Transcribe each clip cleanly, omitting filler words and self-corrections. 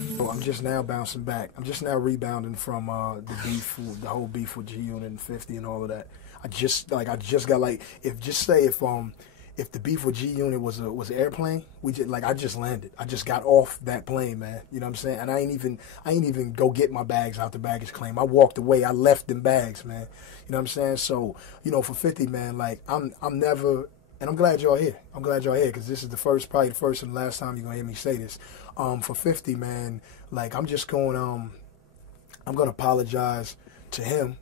I'm just now bouncing back. I'm just now rebounding from the whole beef with G Unit and 50 and all of that. I just got like if the beef with G Unit was an airplane, I just landed. I just got off that plane, man. You know what I'm saying? And I ain't even go get my bags out the baggage claim. I walked away. I left them bags, man. You know what I'm saying? So, for 50, man, like I'm never. And I'm glad y'all here. I'm glad y'all here because this is probably the first and last time you're gonna hear me say this. For 50, man, like I'm gonna apologize to him,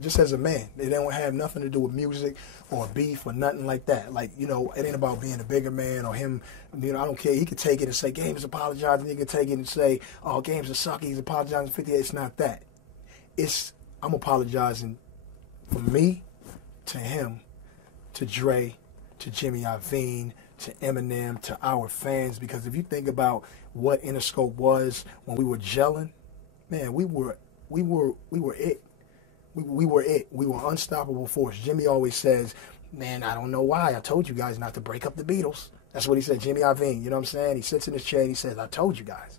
just as a man. It don't have nothing to do with music or beef or nothing like that. Like, it ain't about being a bigger man or him. I don't care. He could take it and say, Games apologizing. He could take it and say, oh, Games are sucky. He's apologizing 50. It's not that. I'm apologizing for me, to him, to Dre, to Jimmy Iovine, to Eminem, to our fans, because if you think about what Interscope was when we were gelling, man, we were it. We were it. We were unstoppable force. Jimmy always says, man, I don't know why. I told you guys not to break up the Beatles. That's what he said, Jimmy Iovine. You know what I'm saying? He sits in his chair and he says, I told you guys.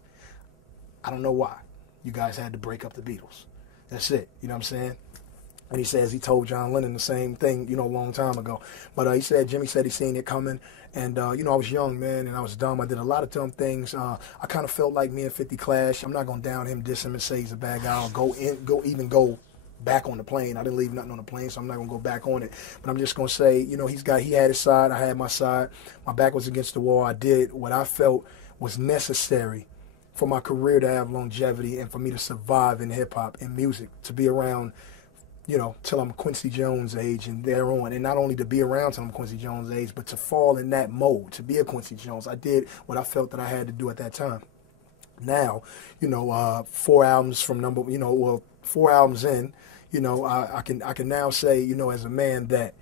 I don't know why you guys had to break up the Beatles. That's it. You know what I'm saying? And he says he told John Lennon the same thing, a long time ago. But Jimmy said he seen it coming. And, I was young, man, and I was dumb. I did a lot of dumb things. I kind of felt like me and 50 clash. I'm not going to down him, diss him, and say he's a bad guy or go back on the plane. I didn't leave nothing on the plane, so I'm not going to go back on it. But I'm just going to say, he had his side. I had my side. My back was against the wall. I did what I felt was necessary for my career to have longevity and for me to survive in hip-hop and music, to be around till I'm Quincy Jones age and thereon. And not only to be around till I'm Quincy Jones age, but to fall in that mode, to be a Quincy Jones. I did what I felt that I had to do at that time. Now, 4 albums from 4 albums in, I can now say, as a man that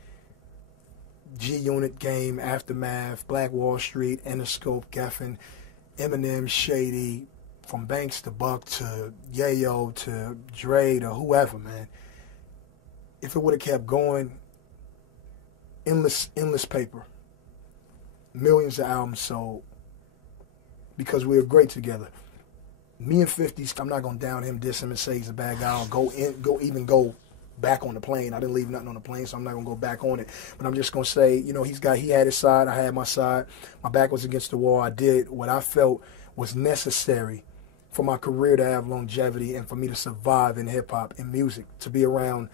G Unit, Game, Aftermath, Black Wall Street, Interscope, Geffen, Eminem, Shady, from Banks to Buck to Yayo to Dre to whoever, man. If it would have kept going, endless paper, millions of albums sold, because we were great together. Me and 50, I'm not gonna down him, diss him, and say he's a bad guy or go back on the plane. I didn't leave nothing on the plane, so I'm not gonna go back on it. But I'm just gonna say, he had his side, I had my side. My back was against the wall. I did what I felt was necessary for my career to have longevity and for me to survive in hip hop and music, to be around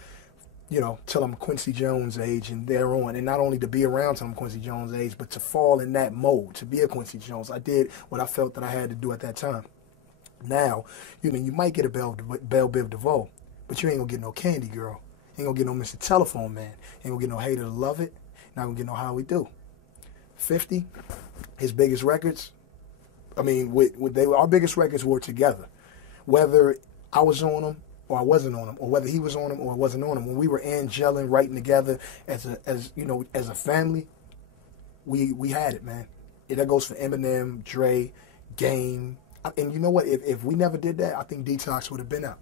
till I'm Quincy Jones age and thereon. And not only to be around till I'm Quincy Jones age, but to fall in that mode, to be a Quincy Jones. I did what I felt that I had to do at that time. Now, you might get a Belle Biv DeVoe, but you ain't gonna get no Candy Girl. Ain't gonna get no Mr. Telephone Man. Ain't gonna get no Hater to Love It. Not gonna get no How We Do. 50, his biggest records, our biggest records were together. Whether I was on them or I wasn't on them, or whether he was on them or I wasn't on them, when we were gelling, writing together as a family, we had it, man. That goes for Eminem, Dre, Game. And you know what? If we never did that, I think Detox would have been out.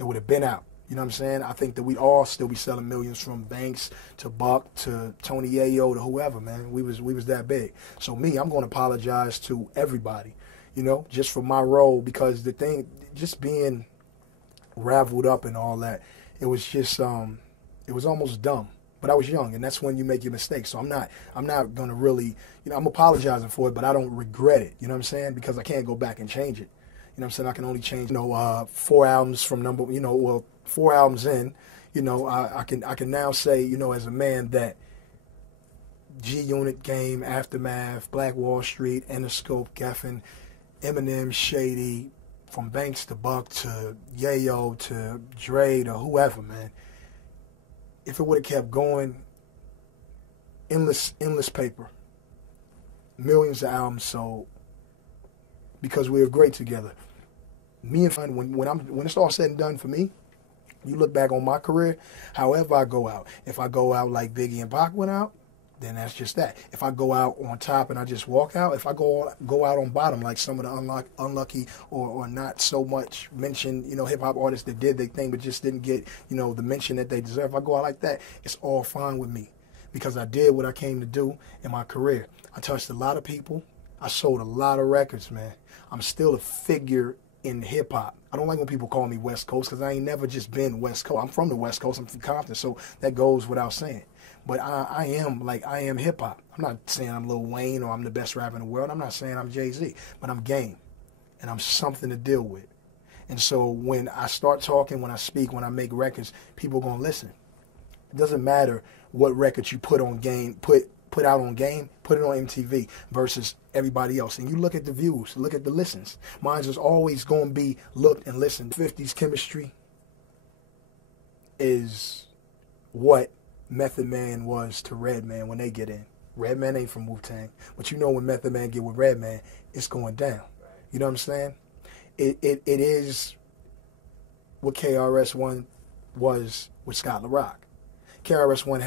It would have been out. You know what I'm saying? I think that we'd all still be selling millions, from Banks to Buck to Tony Yayo to whoever, man. We was that big. So I'm going to apologize to everybody, just for my role, because the thing, just being raveled up and all that, it was just it was almost dumb. But I was young, and that's when you make your mistakes. So I'm not gonna really, I'm apologizing for it, but I don't regret it. You know what I'm saying? Because I can't go back and change it. You know what I'm saying? I can only change 4 albums from 4 albums in. I can now say, as a man that G Unit, Game, Aftermath, Black Wall Street, Interscope, Geffen, Eminem, Shady, from Banks to Buck to Yayo to Dre to whoever, man. If it would have kept going, endless paper, millions of albums sold, because we were great together. Me and when it's all said and done for me, you look back on my career, however I go out. If I go out like Biggie and Pac went out, then that's just that. If I go out on top and I just walk out, if I go out on bottom like some of the unlucky or not so much mentioned, hip-hop artists that did their thing but just didn't get, the mention that they deserve, if I go out like that, it's all fine with me, because I did what I came to do in my career. I touched a lot of people. I sold a lot of records, man. I'm still a figure in hip hop. I don't like when people call me West Coast because I ain't never just been West Coast. I'm from the West Coast. I'm from Compton, so that goes without saying. But I am hip hop. I'm not saying I'm Lil Wayne or I'm the best rapper in the world. I'm not saying I'm Jay-Z, but I'm game, and I'm something to deal with. And so when I start talking, when I speak, when I make records, people are gonna listen. It doesn't matter what record you put on Game, put out on Game, put it on MTV versus everybody else. And you look at the views, look at the listens. Mine's is always going to be looked and listened. 50s chemistry is what Method Man was to Redman when they get in. Redman ain't from Wu-Tang, but you know when Method Man get with Redman, it's going down. You know what I'm saying? It is what KRS-One was with Scott LaRock. KRS-One